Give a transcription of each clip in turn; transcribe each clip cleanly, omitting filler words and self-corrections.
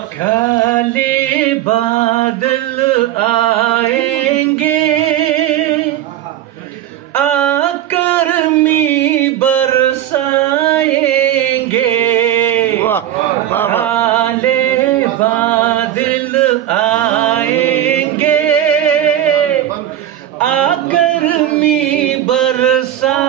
काले बादल आएंगे, आकर मी बरसाएंगे। काले बादल आएंगे, आकर मी बरसाएंगे।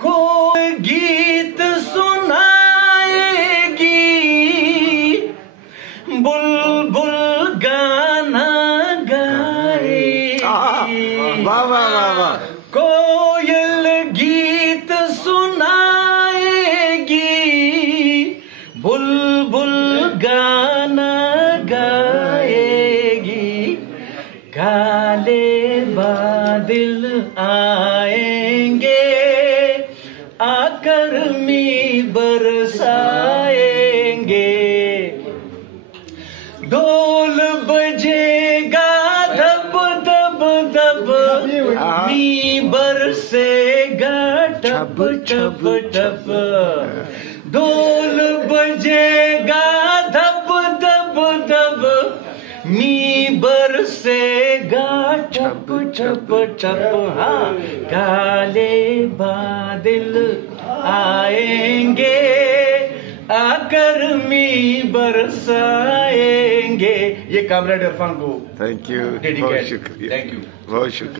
कोई गीत सुनाएगी, बुलबुल गाना गाएगी। वाह वाह वाह वाह। कोयल गीत सुनाएगी, बुलबुल गाना गाएगी। काले बादल आएंगे, आकर मी बरसाएंगे। ढोल बजेगा धब धब धब, मी बरसेगा ठप ठप ठप। ढोल बजेगा धब धब धब, मी बरसेगा ठप ठप ठप। हाँ, काले बादल आएंगे, आकर मी बरसाएंगे। ये कामरेड इरफान को थैंक यू, डेडिकेट। बहुत शुक्रिया, थैंक यू, बहुत शुक्रिया।